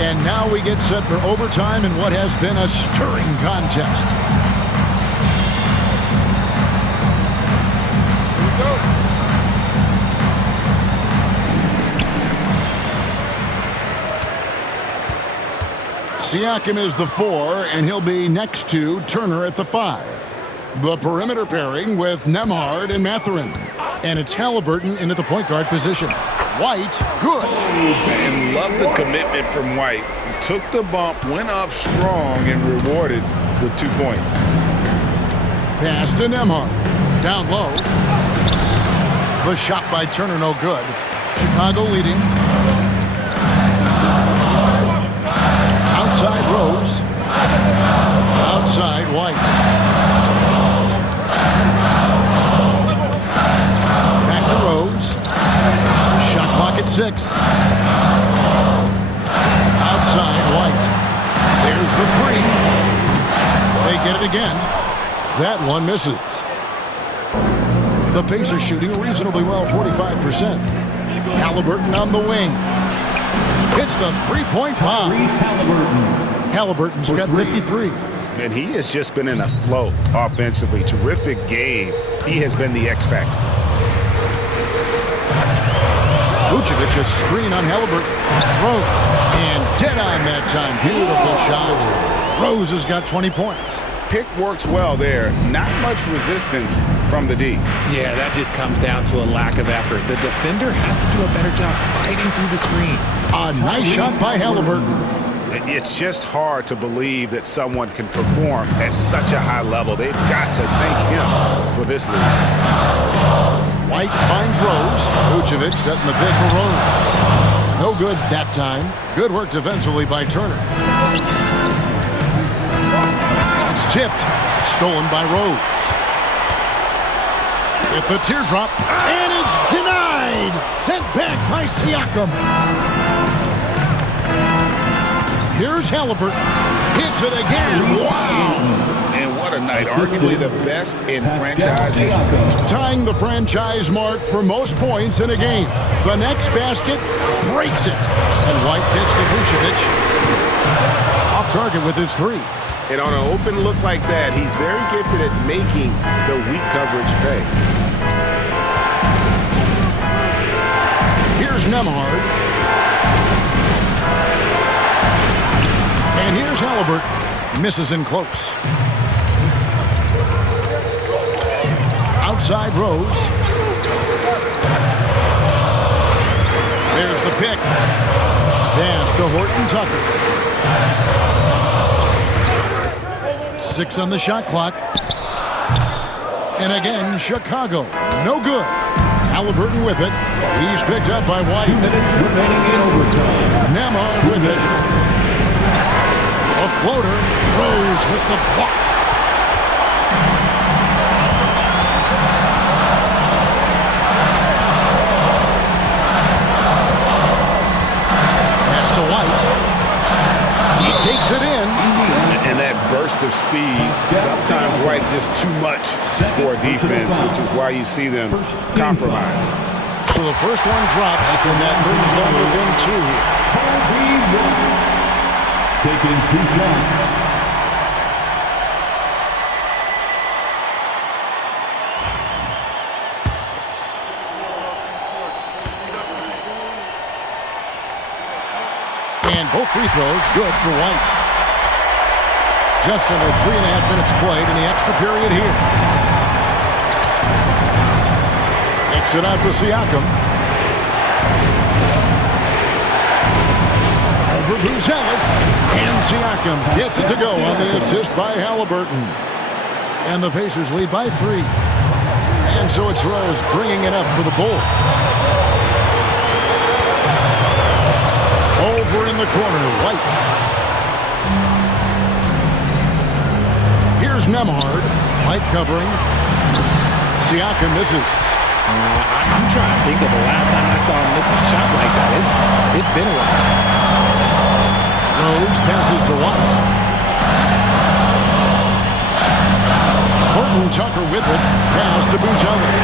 And now we get set for overtime in what has been a stirring contest. Siakam is the 4, and he'll be next to Turner at the 5. The perimeter pairing with Nembhard and Mathurin. And it's Halliburton in at the point guard position. White, good. And love the commitment from White. Took the bump, went up strong, and rewarded with 2 points. Pass to Nembhard. Down low. The shot by Turner, no good. Chicago leading. Outside Rose. Outside White. Back to Rose. Shot clock at 6. Outside White. There's the 3. They get it again. That one misses. The Pacers shooting reasonably well, 45%. Halliburton on the wing. Hits the three-point bomb. Halliburton's got 53. And he has just been in a flow offensively. Terrific game. He has been the X factor. Vucevic a screen on Halliburton. Rose. And dead on that time. Beautiful shot. Rose has got 20 points. Pick works well there. Not much resistance from the D. Yeah, that just comes down to a lack of effort. The defender has to do a better job fighting through the screen. A nice shot by Halliburton. It's just hard to believe that someone can perform at such a high level. They've got to thank him for this lead. White finds Rose. Vucevic setting the pick for Rose. No good that time. Good work defensively by Turner. It's tipped. Stolen by Rose. With the teardrop. And it's denied. Sent back by Siakam. Here's Halliburton. Hits it again. Wow. And what a night. Arguably the best in franchise history. Tying the franchise mark for most points in a game. The next basket breaks it. And White gets to Vucevic. Off target with his 3. And on an open look like that, he's very gifted at making the weak coverage pay. Here's Nembhard. And here's Halliburton. Misses in close. Outside Rose. There's the pick. Pass to Horton Tucker. 6 on the shot clock. And again, Chicago. No good. Halliburton with it. He's picked up by White. Nembhard with it. A floater. Rose with the block. Pass to White. He takes it in. And that burst of speed, sometimes White just too much for defense, which is why you see them compromise. So the first one drops, and that brings them within 2. Taking 2 shots. And both free throws good for White. Just under 3.5 minutes played in the extra period here. Kicks it out to Siakam. Over Buzelis. And Siakam gets it to go on the assist by Halliburton. And the Pacers lead by 3. And so it's Rose bringing it up for the Bulls. Over in the corner, White. Here's Nembhard. White covering. Siakam misses. I'm trying to think of the last time I saw him miss a shot like that. It's been a while. Rose passes to White. Horton Tucker with it. Pass to Buzelis.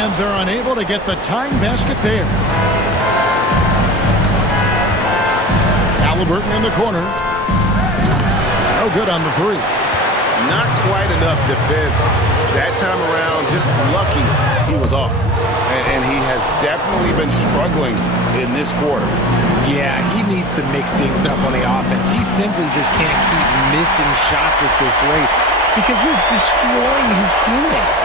And they're unable to get the tying basket there. Halliburton in the corner. No good on the three. Not quite enough defense that time around. Just lucky he was off. And he has definitely been struggling in this quarter. Yeah, he needs to mix things up on the offense. He simply just can't keep missing shots at this rate because he's destroying his teammates.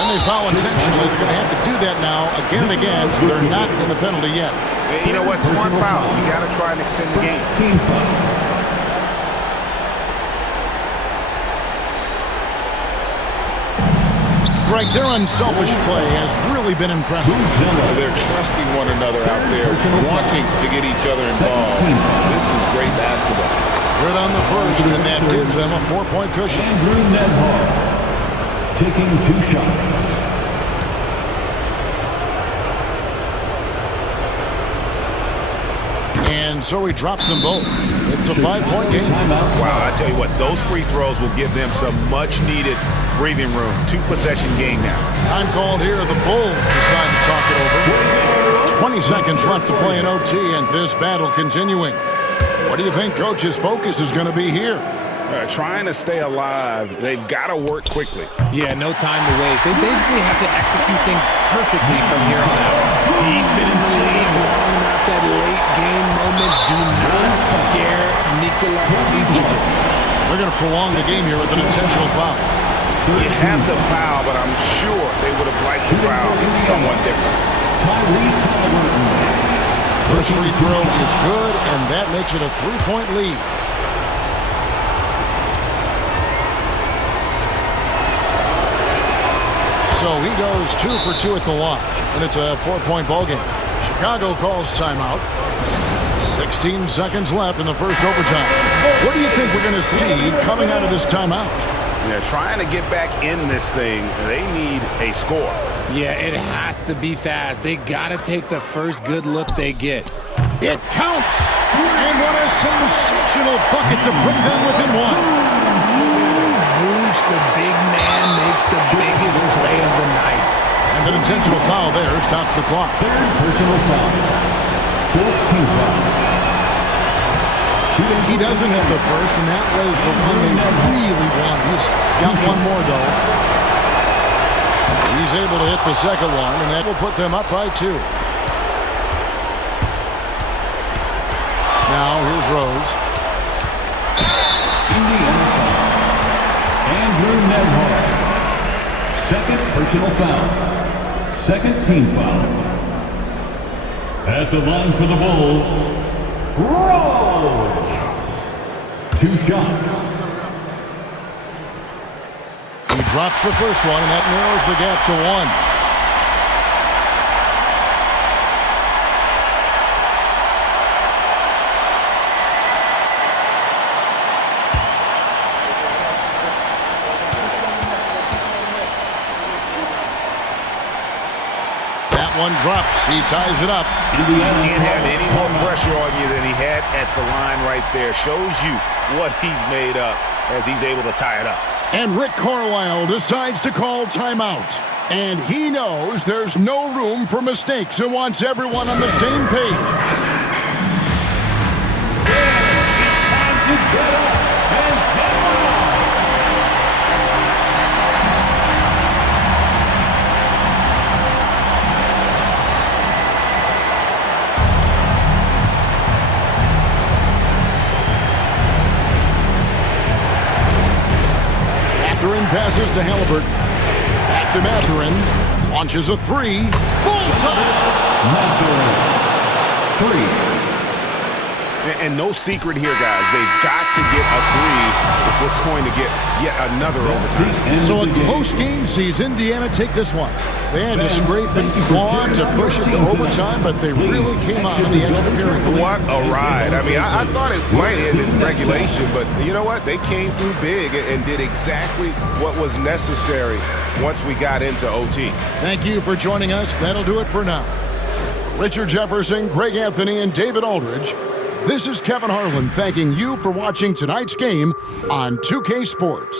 And they foul intentionally. They're going to have to do that now again and again. They're not in the penalty yet. You know what? Smart foul. You got to try and extend the game. Team foul. Greg, their unselfish play has really been impressive. They're trusting one another out there, wanting to get each other involved. This is great basketball. Good on the first, and that gives them a 4-point cushion. Andrew Nembhard taking 2 shots. And so he drops them both. It's a 5-point game. Wow, I tell you what, those free throws will give them some much-needed breathing room. 2-possession game now. Time called here. The Bulls decide to talk it over. 20 seconds left to play in OT, and this battle continuing. What do you think Coach's focus is going to be here? Trying to stay alive. They've got to work quickly. Yeah, no time to waste. They basically have to execute things perfectly from here on out. He's been in the league long enough that late game moments do not scare Nikola Jokic. They're going to prolong the game here with an intentional foul. You have to foul, but I'm sure they would have liked to foul someone different. First free throw is good, and that makes it a 3-point lead. So he goes 2 for 2 at the line, and it's a 4-point ball game. Chicago calls timeout. 16 seconds left in the first overtime. What do you think we're going to see coming out of this timeout? They're trying to get back in this thing. They need a score. Yeah, it has to be fast. They got to take the first good look they get. It counts! And what a sensational bucket to put them within one. Vooch, the big man, makes the biggest play of the night. And an intentional foul there stops the clock. Third personal foul. 14 foul. He doesn't hit the first, and that was the one they really wanted. He's got one more, though. He's able to hit the second one, and that will put them up by 2. Now, here's Rose. Indiana foul. Andrew Nembhard. Second personal foul. Second team foul. At the line for the Bulls, Rose. 2 shots. He drops the first one, and that narrows the gap to 1. One drops. He ties it up. He can't have any more pressure on you than he had at the line right there. Shows you what he's made up as he's able to tie it up. And Rick Carlisle decides to call timeout. And he knows there's no room for mistakes and wants everyone on the same page. Time to get up and get on. Mathurin passes to Halliburton. Back to Mathurin. Launches a 3. Bullseye! Mathurin. 3. And no secret here, guys. They've got to get a 3 if we're going to get yet another overtime. So a close game sees Indiana take this one. They had to scrape and claw to push it to overtime, but they really came out in the extra period. What a ride. I mean, I thought it might end in regulation, but you know what? They came through big and did exactly what was necessary once we got into OT. Thank you for joining us. That'll do it for now. Richard Jefferson, Greg Anthony, and David Aldridge. This is Kevin Harlan thanking you for watching tonight's game on 2K Sports.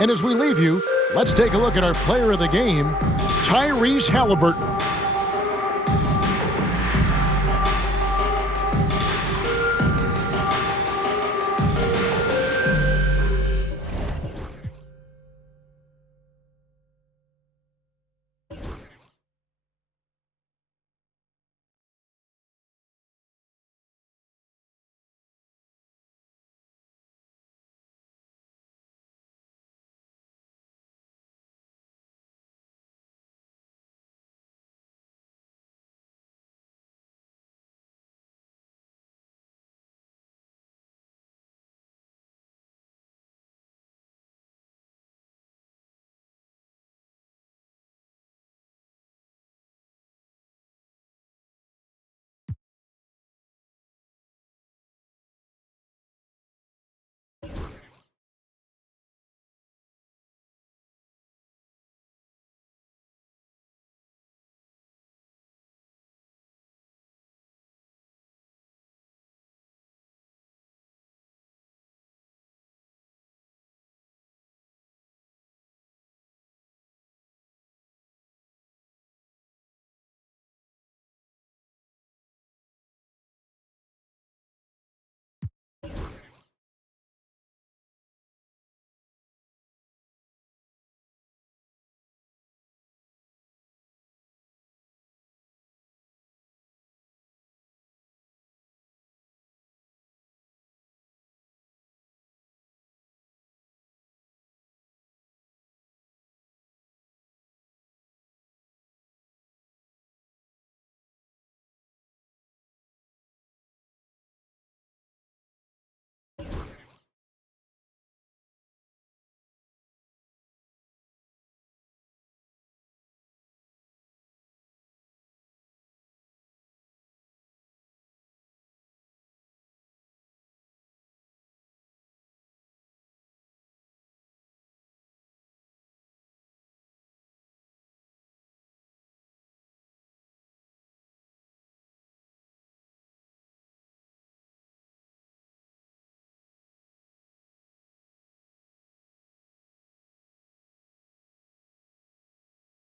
And as we leave you, let's take a look at our player of the game, Tyrese Halliburton.